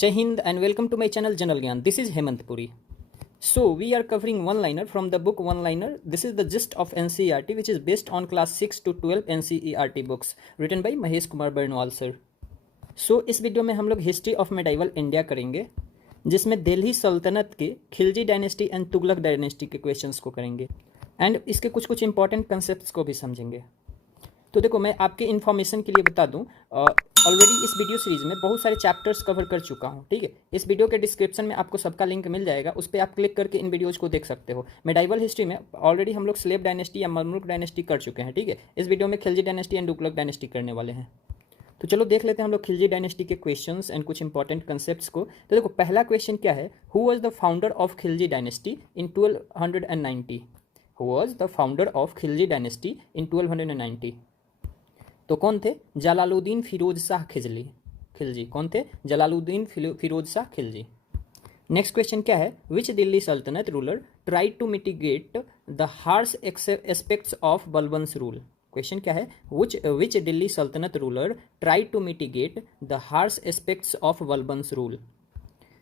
Jai Hind and welcome to my channel General Gyan. This is Hemant Puri. So we are covering one-liner from the book One-Liner. This is the gist of NCERT which is based on class 6 to 12 NCERT books written by Mahesh Kumar Bernwal sir. So इस video में हम लोग history of medieval India करेंगे जिसमें दिल्ली सल्तनत के Khilji dynasty and Tughlaq dynasty के questions को करेंगे एंड इसके कुछ कुछ इंपॉर्टेंट कंसेप्ट्स को भी समझेंगे। तो देखो मैं आपके इन्फॉर्मेशन के लिए बता दूं, ऑलरेडी इस वीडियो सीरीज में बहुत सारे चैप्टर्स कवर कर चुका हूं, ठीक है। इस वीडियो के डिस्क्रिप्शन में आपको सबका लिंक मिल जाएगा, उस पर आप क्लिक करके इन वीडियोज़ को देख सकते हो। मेडाइवल हिस्ट्री में ऑलरेडी हम लोग स्लेव डायनेस्टी या ममलूक डायनेस्टी कर चुके हैं, ठीक है। इस वीडियो में Khilji dynasty and Tughlaq dynasty करने वाले हैं। तो चलो देख लेते हैं हम लोग खिलजी डायनेस्टी के क्वेश्चंस एंड कुछ इंपॉर्टेंट कंसेप्ट्स को। तो देखो पहला क्वेश्चन क्या है, who was the founder of Khilji dynasty in 1290? Who was the founder of Khilji dynasty in 1290? तो कौन थे? जलालुद्दीन फिरोज शाह खिलजी। कौन थे? जलालुद्दीन फिरोज शाह खिलजी। नेक्स्ट क्वेश्चन क्या है, which Delhi Sultanate ruler tried to mitigate the harsh aspects of Balban's rule? Question क्या है, which Delhi Sultanate ruler tried to mitigate the harsh aspects of Balban's rule?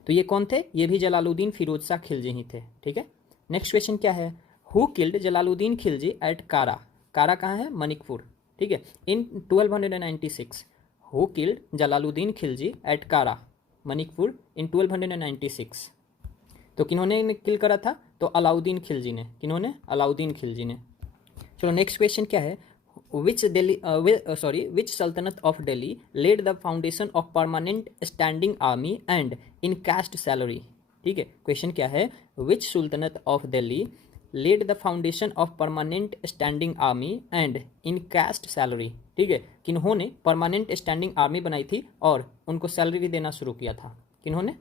तो ये कौन थे? ये भी जलालुद्दीन फिरोज शाह खिलजी ही थे, ठीक है। नेक्स्ट क्वेश्चन क्या है, who killed Jalaluddin Khilji at Kara? Kara कहाँ है? मणिकपुर, ठीक है। In 1296 who killed Jalaluddin Khilji at Kara Manikpur इन 1296? तो किन्होंने किल करा था? तो अलाउद्दीन खिलजी ने। किन्होंने? अलाउद्दीन खिलजी ने। चलो नेक्स्ट क्वेश्चन क्या है, which Sultanate of Delhi laid the foundation of permanent standing army and in cash salary? ठीक है, क्वेश्चन क्या है, which Sultanate of Delhi laid the foundation of permanent standing army and in cash salary? ठीक है, किन्होंने परमानेंट स्टैंडिंग आर्मी बनाई थी और उनको सैलरी भी देना शुरू किया था? किन्होंने?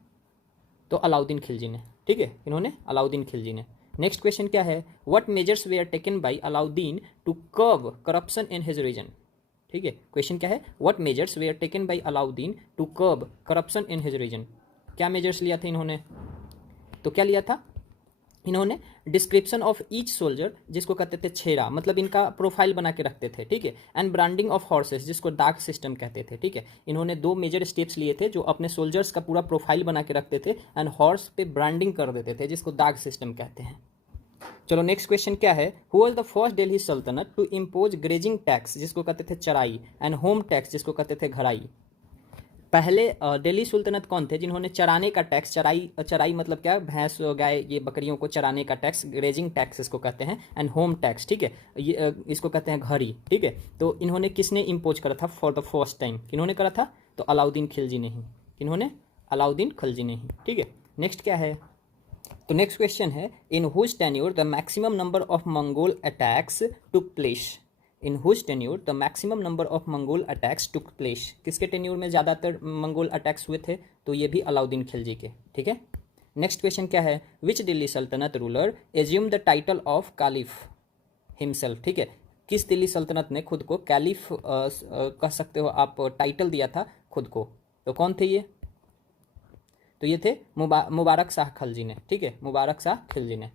तो अलाउद्दीन खिलजी ने, ठीक है। किन्होंने? अलाउद्दीन खिलजी ने। नेक्स्ट क्वेश्चन क्या है, what measures were taken by Alauddin to curb corruption in his region? ठीक है, क्वेश्चन क्या है, what measures were taken by Alauddin to curb corruption in his region? क्या मेजर्स लिया था इन्होंने? तो क्या लिया था इन्होंने? डिस्क्रिप्शन ऑफ ईच सोल्जर, जिसको कहते थे छेरा, मतलब इनका प्रोफाइल बना के रखते थे, ठीक है। एंड ब्रांडिंग ऑफ हॉर्सेस, जिसको डाक सिस्टम कहते थे, ठीक है। इन्होंने दो मेजर स्टेप्स लिए थे जो अपने सोल्जर्स का पूरा प्रोफाइल बना के रखते थे एंड हॉर्स पे ब्रांडिंग कर देते थे, जिसको दाग सिस्टम कहते हैं। चलो नेक्स्ट क्वेश्चन क्या है, who was the first Delhi Sultanate to impose grazing tax, जिसको कहते थे चराई, एंड होम टैक्स, जिसको कहते थे घराई? पहले दिल्ली सुल्तनत कौन थे जिन्होंने चराने का टैक्स, चराई मतलब क्या, भैंस गाय ये बकरियों को चराने का टैक्स, ग्रेजिंग टैक्स इसको कहते हैं, एंड होम टैक्स, ठीक है, ये इसको कहते हैं घरी, ठीक है। तो इन्होंने किसने इम्पोज करा था फॉर द फर्स्ट टाइम? किन्होंने करा था? तो अलाउद्दीन खिलजी ने ही। किन्होंने? अलाउद्दीन खिलजी ने ही, ठीक है। नेक्स्ट क्या है, तो नेक्स्ट क्वेश्चन है, in whose tenure the maximum number of Mongol attacks took place? In whose tenure the maximum number of Mongol attacks took place? किसके टेन्योर में ज़्यादातर मंगोल अटैक्स हुए थे? तो ये भी अलाउद्दीन खिलजी के, ठीक है। नेक्स्ट क्वेश्चन क्या है, which Delhi Sultanate ruler assume the title of caliph himself? ठीक है, किस दिल्ली सल्तनत ने खुद को कैलिफ कह सकते हो आप, टाइटल दिया था खुद को? तो कौन थे ये? तो ये थे मुबारक शाह खिलजी ने, ठीक है, मुबारक शाह खिलजी ने।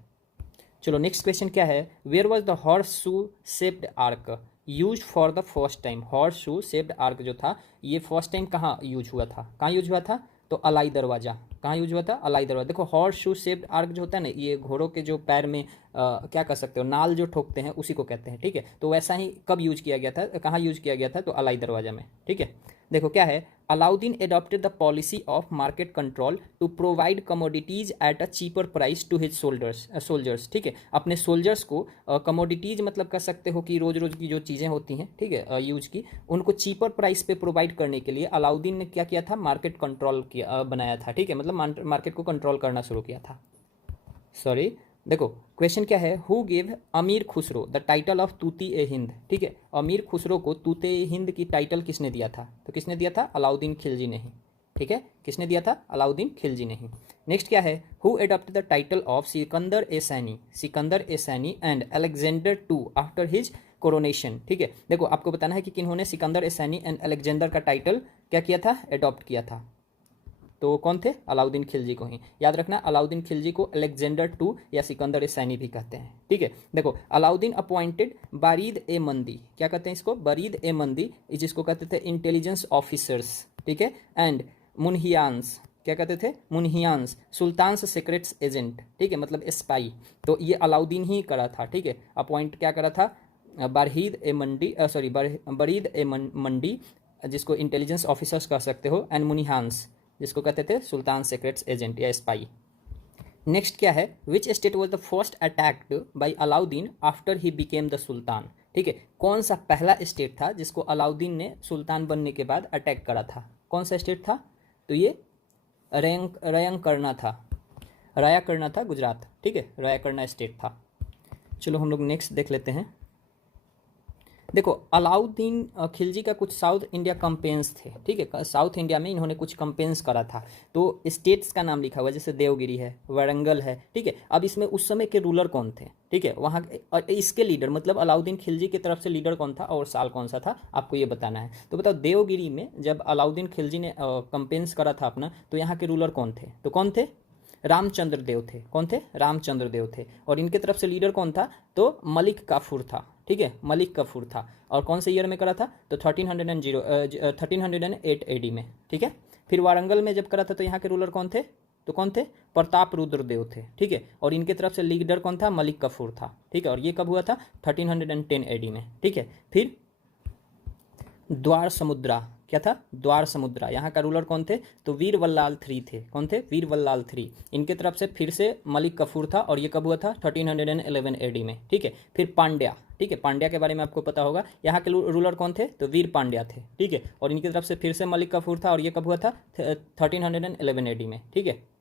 चलो नेक्स्ट क्वेश्चन क्या है, where was the horseshoe shaped arch used for the first time? Horseshoe shaped arch जो था ये फर्स्ट टाइम कहाँ यूज हुआ था? कहाँ यूज हुआ था? तो अलाई दरवाज़ा। कहाँ यूज हुआ था? अलाई दरवाज़ा। देखो हॉर्स शू शेप्ड आर्क जो होता है ना, ये घोड़ों के जो पैर में क्या कर सकते हो, नाल जो ठोकते हैं उसी को कहते हैं, ठीक है। तो वैसा ही कब यूज किया गया था, कहाँ यूज किया गया था? तो अलाई दरवाज़ा में, ठीक है। देखो क्या है, Alauddin adopted the policy of market control to provide commodities at a cheaper price to his soldiers, ठीक है। अपने सोल्जर्स को कमोडिटीज मतलब कर सकते हो कि रोज रोज की जो चीज़ें होती हैं, ठीक है, यूज की, उनको चीपर प्राइस पे प्रोवाइड करने के लिए अलाउद्दीन ने क्या किया था? मार्केट कंट्रोल किया, बनाया था, ठीक है, मतलब मार्केट को कंट्रोल करना शुरू किया था। सॉरी, देखो क्वेश्चन क्या है, हु गिव अमीर खुसरो द टाइटल ऑफ तूती ए हिंद? ठीक है, अमीर खुसरो को तूते ए हिंद की टाइटल किसने दिया था? तो किसने दिया था? अलाउद्दीन खिलजी ने ही, ठीक है। किसने दिया था? अलाउद्दीन खिलजी ने ही। नेक्स्ट क्या है, who adopted the title of Sikandar e Sani and Alexander two after his coronation? ठीक है, देखो आपको बताना है कि किन्होंने सिकंदर ए सैनी एंड अलेक्जेंडर का टाइटल क्या किया था? एडॉप्ट किया था। तो कौन थे? अलाउद्दीन खिलजी को ही। याद रखना, अलाउद्दीन खिलजी को अलेक्जेंडर टू या सिकंदर ए सैनी भी कहते हैं, ठीक है। देखो अलाउद्दीन अपॉइंटेड बारीद ए मंदी, क्या कहते हैं इसको? बारीद ए मंदी, जिसको कहते थे इंटेलिजेंस ऑफिसर्स, ठीक है, एंड मुनहियान्स क्या कहते थे, मुनहियान्स, सुल्तान्स सीक्रेट्स एजेंट, ठीक है, मतलब स्पाई। तो ये अलाउद्दीन ही करा था, ठीक है, अपॉइंट क्या करा था, बरीद ए मंडी, जिसको इंटेलिजेंस ऑफिसर्स कह सकते हो, एंड मुनिहांस, जिसको कहते थे सुल्तान सीक्रेट्स एजेंट या स्पाई। नेक्स्ट क्या है, which state was the first attacked by Alauddin after he became the sultan, ठीक है, कौन सा पहला स्टेट था जिसको अलाउद्दीन ने सुल्तान बनने के बाद अटैक करा था, कौन सा स्टेट था, तो ये रयंकरना था, रायाकरना था, गुजरात, ठीक है, रायाकरना स्टेट था। चलो हम लोग नेक्स्ट देख लेते हैं। देखो अलाउद्दीन खिलजी का कुछ साउथ इंडिया कंपेन्स थे, ठीक है, साउथ इंडिया में इन्होंने कुछ कंपेन्स करा था, तो स्टेट्स का नाम लिखा हुआ है, जैसे देवगिरी है, वारंगल है, ठीक है। अब इसमें उस समय के रूलर कौन थे, ठीक है, वहाँ और इसके लीडर, मतलब अलाउद्दीन खिलजी की तरफ से लीडर कौन था और साल कौन सा था, आपको ये बताना है। तो बताओ देवगिरी में जब अलाउद्दीन खिलजी ने कंपेन्स करा था अपना, तो यहाँ के रूलर कौन थे, तो कौन थे, रामचंद्र देव थे, कौन थे, रामचंद्र देव थे, और इनके तरफ से लीडर कौन था, तो मलिक काफूर था, ठीक है, मलिक काफूर था, और कौन से ईयर में करा था, तो 1308 AD में, ठीक है। फिर वारंगल में जब करा था तो यहाँ के रूलर कौन थे, तो कौन थे, प्रताप रुद्र देव थे, ठीक है, और इनके तरफ से लीडर कौन था, मलिक काफूर था, ठीक है, और ये कब हुआ था, 1310 AD में, ठीक है। फिर द्वार समुद्रा, क्या था, द्वार समुद्रा, यहाँ का रूलर कौन थे, तो वीर वल्लाल थ्री थे, कौन थे, वीर वल्लाल थ्री, इनके तरफ से फिर से मलिक काफूर था, और ये कब हुआ था, 1311 AD में, ठीक है। फिर पांड्या, ठीक है, पांड्या के बारे में आपको पता होगा, यहाँ के रूलर कौन थे, तो वीर पांड्या थे, ठीक है, और इनकी तरफ से फिर से मलिक काफूर था, और ये कब हुआ था, 1311 AD में, ठीक है।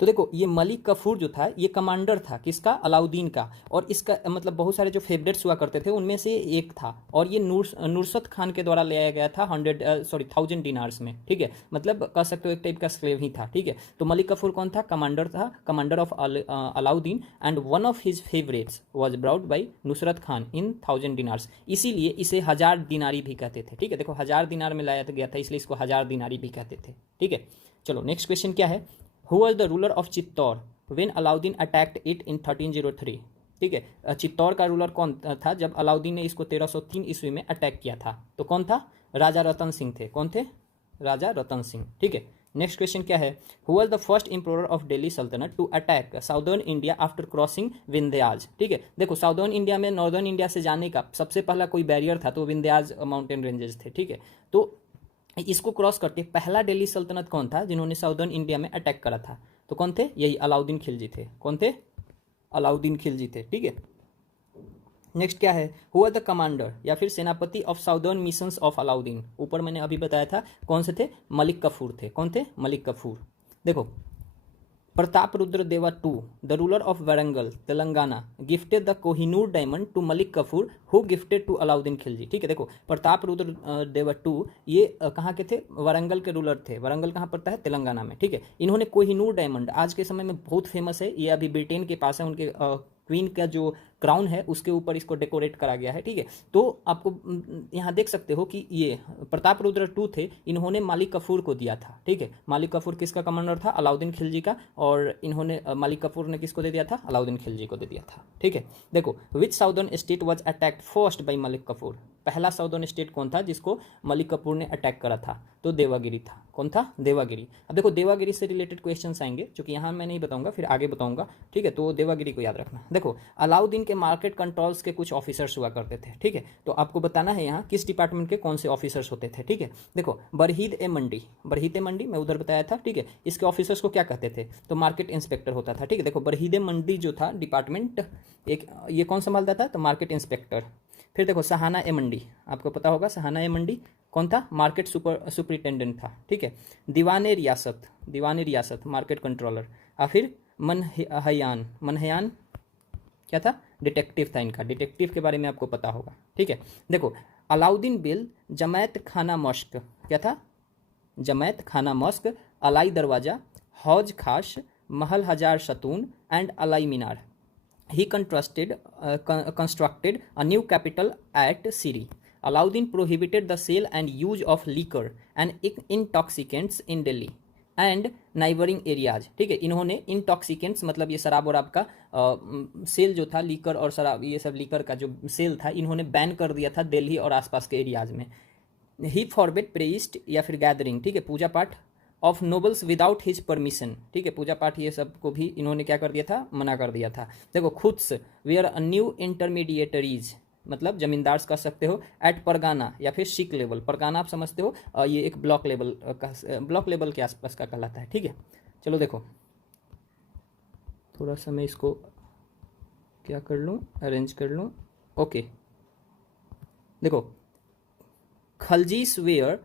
तो देखो ये मलिक काफूर जो था ये कमांडर था किसका, अलाउद्दीन का, और इसका मतलब बहुत सारे जो फेवरेट्स हुआ करते थे उनमें से एक था, और ये नुसरत खान के द्वारा लिया गया था 1000 दिनार्स में, ठीक है, मतलब कह सकते हो एक टाइप का स्लेव ही था, ठीक है। तो मलिक काफूर कौन था, कमांडर था, commander of Alauddin, and one of his favourites was brought by Nusrat Khan in 1000 dinars, इसीलिए इसे 1000 दिनारी भी कहते थे, ठीक है, देखो 1000 दिनार में लाया गया था इसलिए इसको 1000 दिनारी भी कहते थे, ठीक है। चलो नेक्स्ट क्वेश्चन क्या है, Who was the ruler of Chittor when Alauddin attacked it in 1303, ठीक है, चित्तौर का रूलर कौन था जब अलाउद्दीन ने इसको 1303 ईस्वी में अटैक किया था, तो कौन था, राजा रतन सिंह थे, कौन थे, राजा रतन सिंह, ठीक है। नेक्स्ट क्वेश्चन क्या है, who was the first emperor of Delhi Sultanate to attack southern India after crossing Vindhyas, ठीक है, देखो साउदर्न इंडिया में नॉर्दर्न इंडिया से जाने का सबसे पहला कोई बैरियर था तो विंध्याज माउंटेन रेंजेस थे, ठीक है। तो इसको क्रॉस करके पहला दिल्ली सल्तनत कौन था जिन्होंने साउदर्न इंडिया में अटैक करा था, तो कौन थे, यही अलाउद्दीन खिलजी थे, कौन थे, अलाउद्दीन खिलजी थे, ठीक है। नेक्स्ट क्या है, हुआ द कमांडर या फिर सेनापति of southern missions of Alauddin, ऊपर मैंने अभी बताया था कौन से थे, मलिक काफूर थे, कौन थे, मलिक काफूर। देखो Pratap Rudra Deva two the ruler of Warangal Telangana gifted the Kohinoor diamond to Malik Kafur who gifted to Alauddin Khilji, ठीक है। देखो प्रताप रुद्र देवा टू ये कहाँ के थे, वारंगल के रूलर थे, वारंगल कहाँ पड़ता है, तेलंगाना में, ठीक है। इन्होंने कोहिनूर डायमंड आज के समय में बहुत फेमस है, ये अभी ब्रिटेन के पास है, उनके क्वीन का जो क्राउन है उसके ऊपर इसको डेकोरेट करा गया है, ठीक है। तो आपको यहाँ देख सकते हो कि ये प्रताप रुद्र टू थे, इन्होंने मलिक काफूर को दिया था, ठीक है। मलिक काफूर किसका कमांडर था, अलाउद्दीन खिलजी का, और इन्होंने मलिक काफूर ने किसको दे दिया था, अलाउद्दीन खिलजी को दे दिया था, ठीक है। देखो which southern state was attacked first by Malik Kafur, पहला साउदर्न स्टेट कौन था जिसको मलिक काफूर ने अटैक करा था, तो देवागिरी था, कौन था, देवागिरी। अब देखो देवागिरी से रिलेटेड क्वेश्चंस आएंगे जो कि यहाँ मैं नहीं बताऊंगा, फिर आगे बताऊंगा, ठीक है। तो देवागिरी को याद रखना। देखो अलाउद्दीन के मार्केट कंट्रोल्स के कुछ ऑफिसर्स हुआ करते थे, ठीक है, तो आपको बताना है यहाँ किस डिपार्टमेंट के कौन से ऑफिसर्स होते थे, ठीक है। देखो बरहीद ए मंडी मैं उधर बताया था, ठीक है, इसके ऑफिसर्स को क्या कहते थे, तो मार्केट इंस्पेक्टर होता था, ठीक है। देखो बरहीद ए मंडी जो था डिपार्टमेंट एक ये कौन संभालता था, तो मार्केट इंस्पेक्टर। फिर देखो सहाना ए मंडी, आपको पता होगा सहाना ए मंडी कौन था, मार्केट सुपरिटेंडेंट था, ठीक है। दीवान ए रियासत मार्केट कंट्रोलर, और फिर मनहयान क्या था, डिटेक्टिव था इनका, डिटेक्टिव के बारे में आपको पता होगा, ठीक है। देखो अलाउद्दीन बिल जमैत खाना मस्क क्या था, जमैत खाना मस्क, अलाई दरवाजा, हौज Khas, Mahal Hazar Sutun and Alai Minar. He constructed a new capital at Siri. Alauddin prohibited the sale and use of liquor and intoxicants in Delhi and neighboring areas, ठीक है। इन्होंने इंटॉक्सिकेंट्स मतलब ये शराब और आपका सेल जो था, लीकर और शराब, ये सब लीकर का जो सेल था इन्होंने बैन कर दिया था दिल्ली और आसपास के एरियाज में। ही फॉरबिड प्रेइस्ट या फिर गैदरिंग, ठीक है, पूजा पाठ of nobles without his permission, ठीक है, पूजा पाठ ये सब को भी इन्होंने क्या कर दिया था, मना कर दिया था। देखो खुद्स वेयर अ न्यू इंटरमीडिएटरीज, मतलब जमींदार कह सकते हो, एट परगाना या फिर सिक लेवल। परगाना आप समझते हो, ये एक ब्लॉक लेवल का, ब्लॉक लेवल के आसपास का कहलाता है, ठीक है। चलो देखो थोड़ा सा मैं इसको क्या कर लूँ, अरेंज कर लूँ। ओके देखो, Khaljis were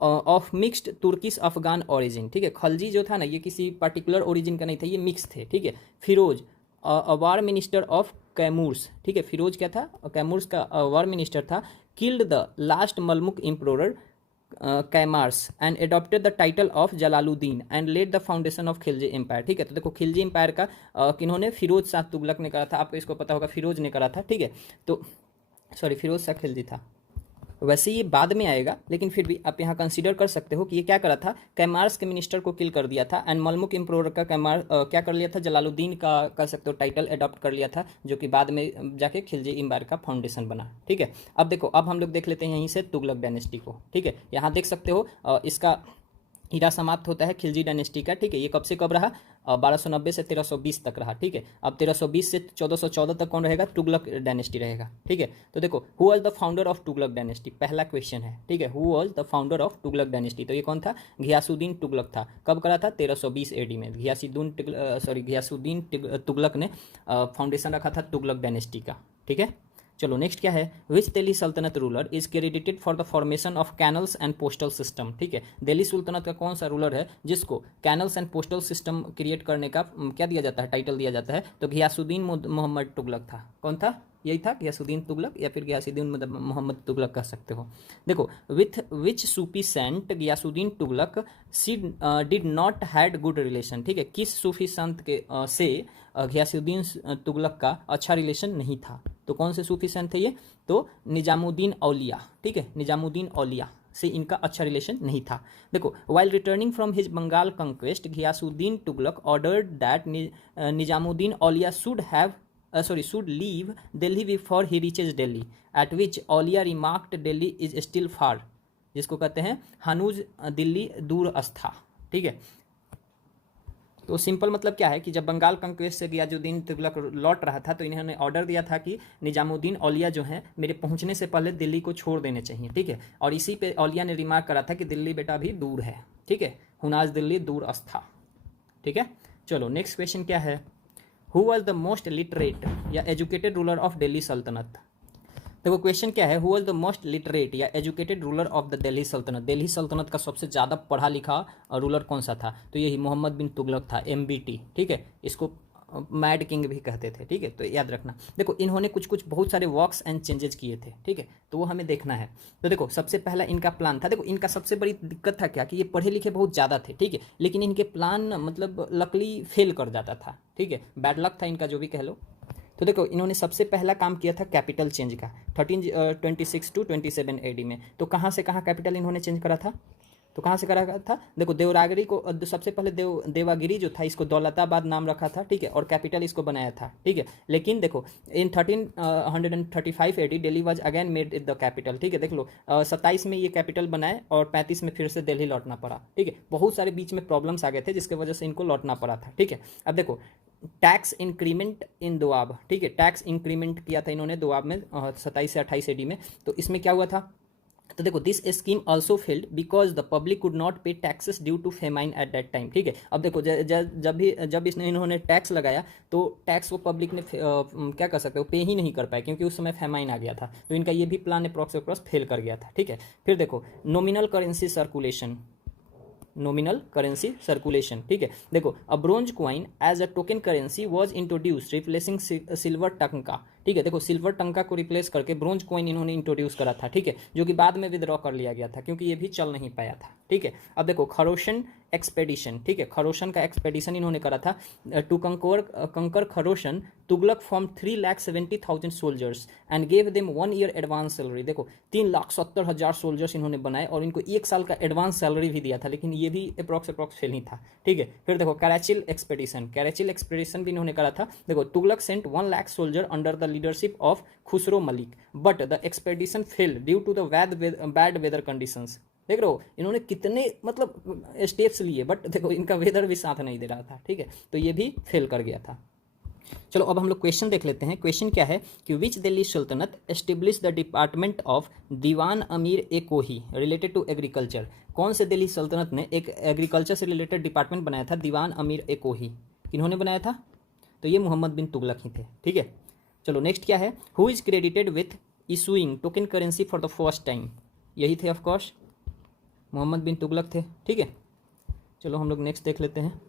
of mixed Turkish Afghan origin, ठीक है। खलजी जो था ना, ये किसी पर्टिकुलर ओरिजिन का नहीं था, ये मिक्स थे, ठीक है। Firoz war minister of Kaimurs, ठीक है, फिरोज क्या था, कैमूर्स का वार मिनिस्टर था। Killed the last Mamluk emperor Kaimurs and adopted the title of Jalaluddin and laid the foundation of Khilji empire, ठीक है। तो देखो खिलजी एम्पायर का किन्होंने, फिरोज शाह तुगलक ने करा था, आपको इसको पता होगा, फिरोज ने करा था, ठीक है। तो सॉरी, फिरोज शाह खिलजी था, वैसे ये बाद में आएगा, लेकिन फिर भी आप यहाँ कंसीडर कर सकते हो कि ये क्या करा था, कैमार्स के मिनिस्टर को किल कर दिया था, एंड मलमुक इम्प्रोर का कैमार क्या कर लिया था, जलालुद्दीन का कह सकते हो टाइटल अडॉप्ट कर लिया था, जो कि बाद में जाके खिलजी एम्पायर का फाउंडेशन बना, ठीक है। अब देखो, अब हम लोग देख लेते हैं यहीं से तुगलक डायनेस्टी को, ठीक है। यहाँ देख सकते हो इसका हीरा समाप्त होता है खिलजी डायनेस्टी का, ठीक है। ये कब से कब रहा, 1290 से 1320 तक रहा, ठीक है। अब 1320 से 1414 तक कौन रहेगा, तुगलक डायनेस्टी रहेगा, ठीक है। तो देखो, who was the founder of Tughlaq dynasty, पहला क्वेश्चन है, ठीक है। Who was the founder of Tughlaq dynasty, तो ये कौन था, घियासुद्दीन तुगलक था। कब करा था, 1320 एडी में। घियासुद्दीन तुगलक ने फाउंडेशन रखा था तुगलक डायनेस्टी का, ठीक है। चलो नेक्स्ट क्या है, which Delhi Sultanate ruler is credited for the formation of canals and postal system, ठीक है। दिल्ली सुल्तनत का कौन सा रूलर है जिसको canals and postal system create करने का क्या दिया जाता है, टाइटल दिया जाता है, तो घियासुद्दीन मोहम्मद तुगलक था। कौन था, यही था घियासुद्दीन तुगलक, या फिर घियासुद्दीन मोहम्मद तुगलक कह सकते हो। देखो, with which Sufi saint Ghiyasuddin Tughlaq see did not had good relation, ठीक है। किस सूफी संत के से घियासुद्दीन तुगलक का अच्छा रिलेशन नहीं था, तो कौन से सूफी संत थे ये, तो निजामुद्दीन औलिया, ठीक है, निजामुद्दीन औलिया से इनका अच्छा रिलेशन नहीं था। देखो, while returning from his Bengal conquest Ghiyasuddin Tughlaq ordered that Nizamuddin Auliya should leave Delhi before he reaches Delhi, at which Aulia remarked Delhi is still far, जिसको कहते हैं हनूज दिल्ली दूर अस्था, ठीक है। तो सिंपल मतलब क्या है कि जब बंगाल कंक्वेस्ट से घियासुद्दीन तुगलक लौट रहा था, तो इन्होंने ऑर्डर दिया था कि निजामुद्दीन औलिया जो है मेरे पहुंचने से पहले दिल्ली को छोड़ देने चाहिए, ठीक है। और इसी पे औलिया ने रिमार्क करा था कि दिल्ली बेटा भी दूर है, ठीक है, हुनाज दिल्ली दूर अस्था, ठीक है। चलो नेक्स्ट क्वेश्चन क्या है, who was the most literate या educated ruler of Delhi Sultanate. देखो क्वेश्चन क्या है, who was the most literate या educated ruler of the Delhi Sultanate, Delhi सल्तनत का सबसे ज़्यादा पढ़ा लिखा रूलर कौन सा था, तो यही मोहम्मद बिन तुगलक था, MBT, ठीक है। इसको मैड किंग भी कहते थे, ठीक है, तो याद रखना। देखो इन्होंने कुछ कुछ बहुत सारे वर्क्स एंड चेंजेस किए थे, ठीक है, तो वो हमें देखना है। तो देखो सबसे पहला इनका प्लान था, देखो इनका सबसे बड़ी दिक्कत था क्या कि ये पढ़े लिखे बहुत ज़्यादा थे, ठीक है, लेकिन इनके प्लान मतलब लकली फेल कर जाता था, ठीक है, बैड लक था इनका, जो भी कह लो। तो देखो इन्होंने सबसे पहला काम किया था कैपिटल चेंज का 1326 टू 27 AD में। तो कहाँ से कहाँ कैपिटल इन्होंने चेंज करा था, तो कहाँ से करा था, देखो देवरागिरी को सबसे पहले देवागिरी जो था इसको दौलताबाद नाम रखा था, ठीक है, और कैपिटल इसको बनाया था, ठीक है। लेकिन देखो इन 1335 AD Delhi was again made it the capital, ठीक है। देख लो 27 में ये कैपिटल बनाए और 35 में फिर से दिल्ली लौटना पड़ा, ठीक है। बहुत सारे बीच में प्रॉब्लम्स आ गए थे जिसकी वजह से इनको लौटना पड़ा था, ठीक है। अब देखो टैक्स इंक्रीमेंट इन दोआब, ठीक है, टैक्स इंक्रीमेंट किया था इन्होंने दोआब में 27 से 28 AD में। तो इसमें क्या हुआ था, तो देखो this scheme also failed because the public could not pay taxes due to famine at that time, ठीक है। अब देखो जब इसने इन्होंने टैक्स लगाया तो टैक्स वो पब्लिक ने क्या कर सकते हो, पे ही नहीं कर पाए, क्योंकि उस समय फेमाइन आ गया था। तो इनका ये भी प्लान अप्रॉक्स फेल कर गया था, ठीक है। फिर देखो nominal currency circulation, nominal currency circulation, ठीक है। देखो a bronze coin as a token currency was introduce replacing silver tanka, ठीक है। देखो सिल्वर टंका को रिप्लेस करके ब्रोंज कॉइन इन्होंने इंट्रोड्यूस करा था, ठीक है, जो कि बाद में विद्रॉ कर लिया गया था क्योंकि ये भी चल नहीं पाया था, ठीक है। अब देखो खरोशन एक्सपेडिशन, ठीक है, खरोशन का एक्सपेडिशन इन्होंने करा था to conquer Khurasan Tughlaq from 3,70,000 soldiers and gave them 1 year advance salary. देखो 3,70,000 सोल्जर्स इन्होंने बनाए और इनको 1 साल का एडवांस सैलरी भी दिया था, लेकिन ये भी अप्रॉक्स फेल ही था, ठीक है। फिर देखो कैराचिल एक्सपेडिशन भी इन्होंने करा था। देखो Tughlaq sent 1 lakh soldier under the leadership of Khusro Malik, but the expedition failed due to the bad weather conditions, देख रहे हो इन्होंने कितने मतलब स्टेप्स लिए, बट देखो इनका वेदर भी साथ नहीं दे रहा था, ठीक है, तो ये भी फेल कर गया था। चलो अब हम लोग क्वेश्चन देख लेते हैं। क्वेश्चन क्या है कि विच दिल्ली सल्तनत एस्टेब्लिश द डिपार्टमेंट ऑफ दीवान अमीर ए कोही रिलेटेड टू एग्रीकल्चर। कौन से दिल्ली सल्तनत ने एक एग्रीकल्चर से रिलेटेड डिपार्टमेंट बनाया था, दीवान अमीर ए कोही, किन्होंने बनाया था, तो ये मोहम्मद बिन तुगलक ही थे, ठीक है। चलो नेक्स्ट क्या है, who is credited with issuing token currency for the first time, यही थे ऑफकोर्स मोहम्मद बिन तुगलक थे, ठीक है। चलो हम लोग नेक्स्ट देख लेते हैं।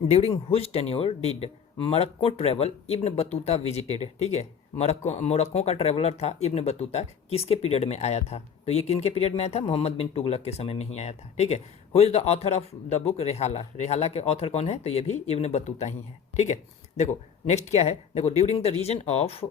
During whose tenure did Morocco travel Ibn Battuta visited, ठीक है, मोरक्को का ट्रेवलर था इब्न बतूता, किसके पीरियड में आया था, तो ये किनके पीरियड में आया था, मोहम्मद बिन तुगलक के समय में ही आया था, ठीक है। Who is the author of the book Rihla, Rihla के ऑथर कौन है, तो ये भी इब्न बतूता ही है, ठीक है। देखो नेक्स्ट क्या है, देखो during the region of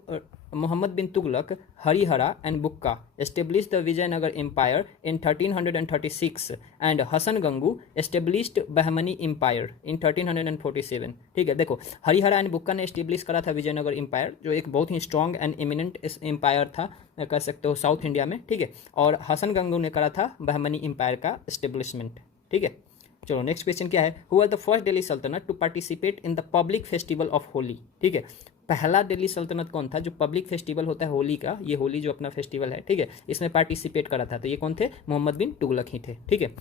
Mohammad bin Tughlaq Harihara and Bukka establish the Vijayanagar empire in 1336 and Hasan Gangu established Bahmani empire in 1347, ठीक है। देखो हरिहरा एंड बुक्का ने एस्टेब्लिश करा था विजयनगर एम्पायर, जो एक बहुत ही स्ट्रॉन्ग एंड एमिनेंट एम्पायर था, कह सकते हो साउथ इंडिया में, ठीक है। और हसन गंगू ने करा था बहमनी एम्पायर का एस्टेब्लिशमेंट, ठीक है। चलो नेक्स्ट क्वेश्चन क्या है, who are the first Delhi Sultanate to participate in the public festival of Holi, ठीक है। पहला दिल्ली सल्तनत कौन था जो पब्लिक फेस्टिवल होता है होली का, ये होली जो अपना फेस्टिवल है, ठीक है, इसमें पार्टिसिपेट करा था, तो ये कौन थे, मोहम्मद बिन तुगलक ही थे, ठीक है।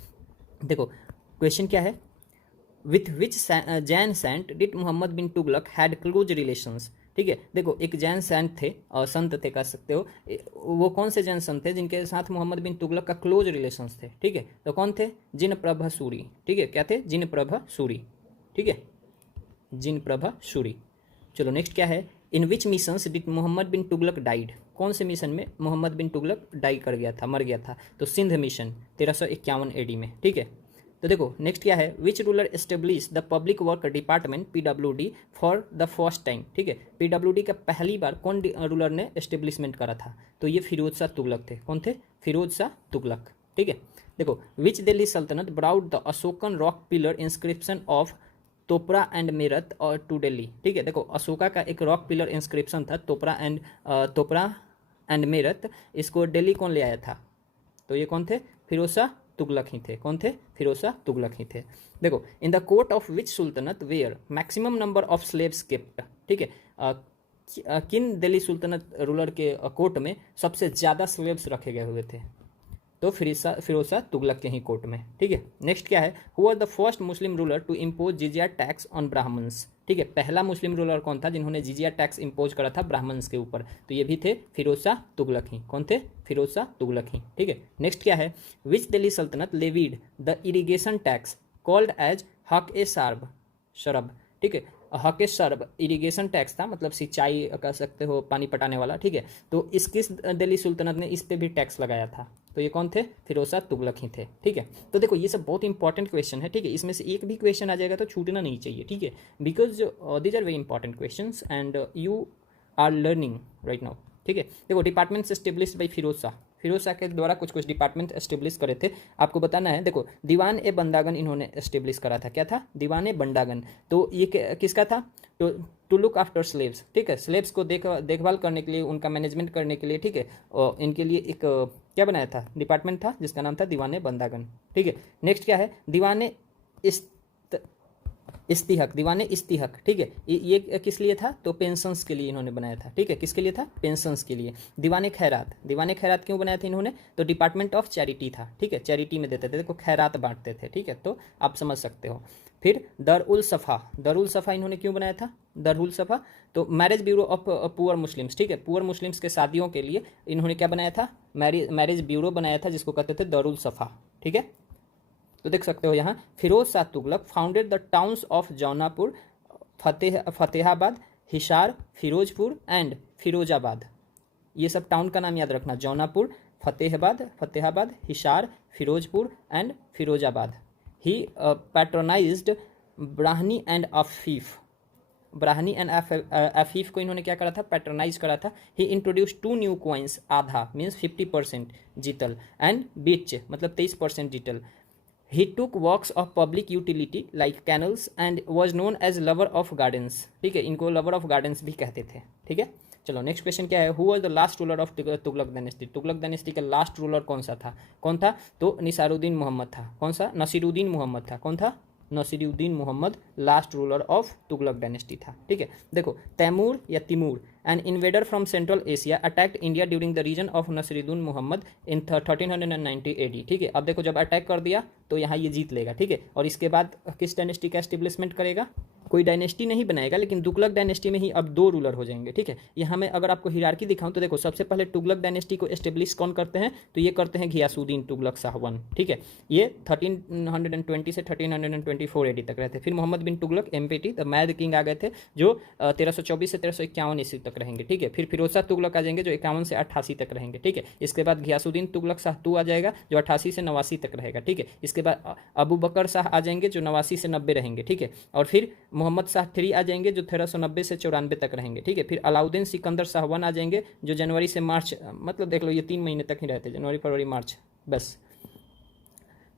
देखो क्वेश्चन क्या है, with which Jain saint did Mohammad bin Tughlaq had close relations, ठीक है। देखो एक जैन सेंट थे और संत थे कह सकते हो, वो कौन से जैन संत थे जिनके साथ मोहम्मद बिन तुगलक का क्लोज रिलेशंस थे, ठीक है, तो कौन थे, जिन प्रभा सूरी, ठीक है, क्या थे, जिन प्रभा सूरी, ठीक है, जिन प्रभा सूरी। चलो नेक्स्ट क्या है, in which missions did Mohammad bin Tughlaq died, कौन से मिशन में मोहम्मद बिन तुगलक डाई कर गया था, मर गया था, तो सिंध मिशन 1351 AD में, ठीक है। तो देखो नेक्स्ट क्या है, which ruler establish the public work department PWD for the first time, ठीक है, PWD का पहली बार कौन रूलर ने एस्टेब्लिशमेंट करा था, तो ये फिरोज शाह तुगलक थे, कौन थे, फिरोज शाह तुगलक, ठीक है। देखो which Delhi Sultanate brought the Ashokan rock pillar inscription of Topra and Meerut और टू दिल्ली, ठीक है। देखो अशोका का एक रॉक पिलर इंस्क्रिप्शन था तोपरा एंड मेरठ, इसको दिल्ली कौन ले आया था, तो ये कौन थे, फिरोज शाह तुगलक ही थे, कौन थे, फिरोज शाह तुगलक ही थे। देखो in the court of which sultanate were maximum number of slaves kept, ठीक है, किन दिल्ली सुल्तनत रूलर के कोर्ट में सबसे ज़्यादा स्लेव्स रखे गए हुए थे, तो फिरोज शाह तुगलक के ही कोर्ट में, ठीक है। नेक्स्ट क्या है, who are the first Muslim ruler to impose jizya tax on Brahmins, ठीक है, पहला मुस्लिम रूलर कौन था जिन्होंने जिजिया टैक्स इम्पोज करा था ब्राह्मण्स के ऊपर, तो ये भी थे फिरोज शाह तुगलक ही, कौन थे, फिरोज शाह तुगलक ही, ठीक है। नेक्स्ट क्या है, which Delhi Sultanate levied the irrigation tax called as haq i शरब, ठीक है, हक ए शरब इरीगेशन टैक्स था, मतलब सिंचाई कह सकते हो, पानी पटाने वाला, ठीक है, तो किस दिल्ली सुल्तनत ने इस पे भी टैक्स लगाया था, तो ये कौन थे, फिरोज शाह तुगलक ही थे, ठीक है। तो देखो ये सब बहुत इंपॉर्टेंट क्वेश्चन है, ठीक है, इसमें से एक भी क्वेश्चन आ जाएगा तो छूटना नहीं चाहिए, ठीक है, because these are very important question and you are learning right now, ठीक है। देखो departments established by Firoz Shah के द्वारा कुछ कुछ डिपार्टमेंट एस्टेब्लिश करे थे, आपको बताना है। देखो दीवान ए बंदागन इन्होंने एस्टेब्लिश करा था, क्या था, दीवान ए बंदागन, तो ये किसका था, टू लुक आफ्टर स्लेव्स, ठीक है, स्लेव्स को देखभाल करने के लिए, उनका मैनेजमेंट करने के लिए, ठीक है, और इनके लिए एक क्या बनाया था, डिपार्टमेंट था जिसका नाम था दीवान ए बंदागन, ठीक है। नेक्स्ट क्या है, दीवान ए इस्तिहक, दीवाने इस्तिहक, ठीक है, ये किस लिए था, तो पेंशंस के लिए इन्होंने बनाया था, ठीक है, किसके लिए था, पेंशंस के लिए। दीवाने खैरात क्यों बनाया था इन्होंने, तो डिपार्टमेंट ऑफ चैरिटी था, ठीक है, चैरिटी में देते थे, देखो खैरात बांटते थे, ठीक है, तो आप समझ सकते हो। फिर दरुल सफ़ा इन्होंने क्यों बनाया था, दरुल सफ़ा, तो marriage bureau of poor Muslims, ठीक है, पुअर मुस्लिम्स के शादियों के लिए इन्होंने क्या बनाया था, मैरिज ब्यूरो बनाया था जिसको कहते थे दरुल सफ़ा, ठीक है। तो देख सकते हो यहाँ, Firoz Shah Tughlaq founded the towns of Jaunpur, Fatehabad, Hisar, Firozpur and Firozabad, ये सब टाउन का नाम याद रखना, Jaunpur, Fatehabad, Hisar, Firozpur and Firozabad. He patronized Barani and Afif को इन्होंने क्या करा था, पैट्रोनाइज करा था। ही इंट्रोड्यूस 2 न्यू कॉइन्स, आधा मीन्स 50% जीतल, एंड बिच मतलब 23% jital. He took works of public utility like canals and was known as lover of gardens, ठीक है, इनको लवर ऑफ गार्डन्स भी कहते थे, ठीक है। चलो नेक्स्ट क्वेश्चन क्या है, who was the last ruler of Tughlaq dynasty, Tughlaq dynasty का लास्ट रूलर कौन सा था, कौन था, तो निसारुद्दीन मोहम्मद था, कौन सा, नसीरुद्दीन मोहम्मद था, कौन था, Nasiruddin Mohammad last ruler of Tughlaq dynasty था, ठीक है। देखो तैमूर या Timur an invader from Central Asia attacked India during the region of Nasiruddin Mohammad in 1390 AD, ठीक है। अब देखो जब अटैक कर दिया तो यहाँ ये जीत लेगा, ठीक है, और इसके बाद किस डायनेस्टी का एस्टेब्लिशमेंट करेगा, कोई डायनेस्टी नहीं बनाएगा, लेकिन तुगलक डायनेस्टी में ही अब 2 रूलर हो जाएंगे, ठीक है। यहाँ मैं अगर आपको हिरार्की दिखाऊं तो देखो सबसे पहले तुगलक डायनेस्टी को एस्टेब्लिश कौन करते हैं, तो ये करते हैं घियासुद्दीन तुगलक शाह वन, ठीक है, ये 1320 से 1324 AD तक रहते। फिर मोहम्मद बिन तुगलक एमपीटी द मैड किंग आ गए थे, जो 1324 से 1351 ईस्वी तक रहेंगे, ठीक है। फिर फिरोज शाह तुगलक आ जाएंगे जो 51 से 88 तक रहेंगे, ठीक है। इसके बाद घियासुद्दीन तुगलक शाह 2 आ जाएगा जो 88 से 89 तक रहेगा, ठीक है। इसके बाद अबू बकर शाह आ जाएंगे जो 89 से 90 रहेंगे, ठीक है। और फिर मोहम्मद शाह 3 आ जाएंगे जो 1390 से 94 तक रहेंगे, ठीक है। फिर अलाउद्दीन सिकंदर शाह 1 आ जाएंगे जो जनवरी से मार्च, मतलब देख लो ये 3 महीने तक ही रहते, जनवरी फरवरी मार्च बस।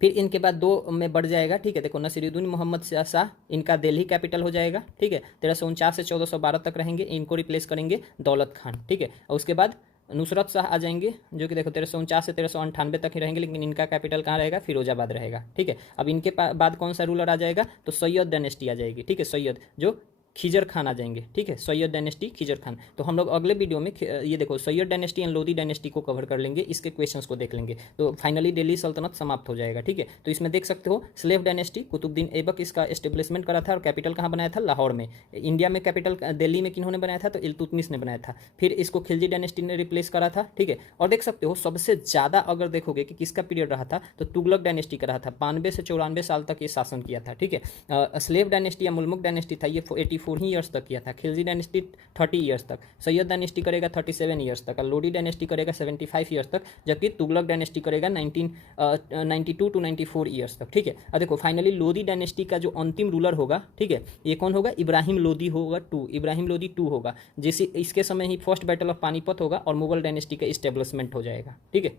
फिर इनके बाद 2 में बढ़ जाएगा, ठीक है। देखो नसीरुद्दीन मोहम्मद शाह, इनका दिल्ली कैपिटल हो जाएगा, ठीक है, 1349 से 1412 तक रहेंगे, इनको रिप्लेस करेंगे दौलत खान, ठीक है। और उसके बाद नुसरत शाह आ जाएंगे जो कि देखो 1349 से 1398 तक ही रहेंगे, लेकिन इनका कैपिटल कहाँ रहेगा, फिरोजाबाद रहेगा, ठीक है। अब इनके बाद कौन सा रूलर आ जाएगा, तो सैयद डायनेस्टी आ जाएगी, ठीक है, सैयद जो खिजर खान आ जाएंगे, ठीक है, सैयद डायनेस्टी खिजर खान। तो हम लोग अगले वीडियो में ये देखो Syed dynasty and Lodi dynasty को कवर कर लेंगे, इसके क्वेश्चंस को देख लेंगे, तो फाइनली दिल्ली सल्तनत समाप्त हो जाएगा, ठीक है। तो इसमें देख सकते हो स्लेव डायनेस्टी कुतुबुद्दीन ऐबक इसका एस्टेब्लिशमेंट करा था और कैपिटल कहाँ बनाया था, लाहौर में। इंडिया में कैपिटल दिल्ली में किन्होंने बनाया था, तो इल्तुतमिश ने बनाया था। फिर इसको खिलजी डायनेस्टी ने रिप्लेस करा था, ठीक है। और देख सकते हो सबसे ज़्यादा अगर देखोगे कि किसका पीरियड रहा था, तो तुगलक डायनेस्टी का रहा था, 92 से 94 साल तक ये शासन किया था, ठीक है। स्लेव डायनेस्टी या मुल्मुक डायनेस्टी था, ये 84 ही ईयर्स तक किया था। खिलजी डायनेस्टी 30 ईयर्स तक, सैयद डायनेस्टी करेगा 37 ईयर्स तक, लोडी डायनेस्टी करेगा 75 ईयर्स तक, जबकि तुगलक डायनेस्टी करेगा 1992 to 94 ईयर्स तक, ठीक है। अब देखो फाइनली लोदी डायनेस्टी का जो अंतिम रूलर होगा, ठीक है, ये कौन होगा, इब्राहिम लोदी होगा 2, इब्राहिम लोदी 2 होगा, जैसे इसके समय ही फर्स्ट बैटल ऑफ पानीपत होगा और मुगल डायनेस्टी का इस्टेब्लिशमेंट हो जाएगा, ठीक है।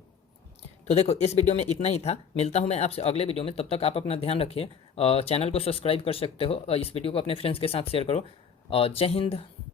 तो देखो इस वीडियो में इतना ही था, मिलता हूं मैं आपसे अगले वीडियो में, तब तक आप अपना ध्यान रखिए, चैनल को सब्सक्राइब कर सकते हो, इस वीडियो को अपने फ्रेंड्स के साथ शेयर करो। जय हिंद।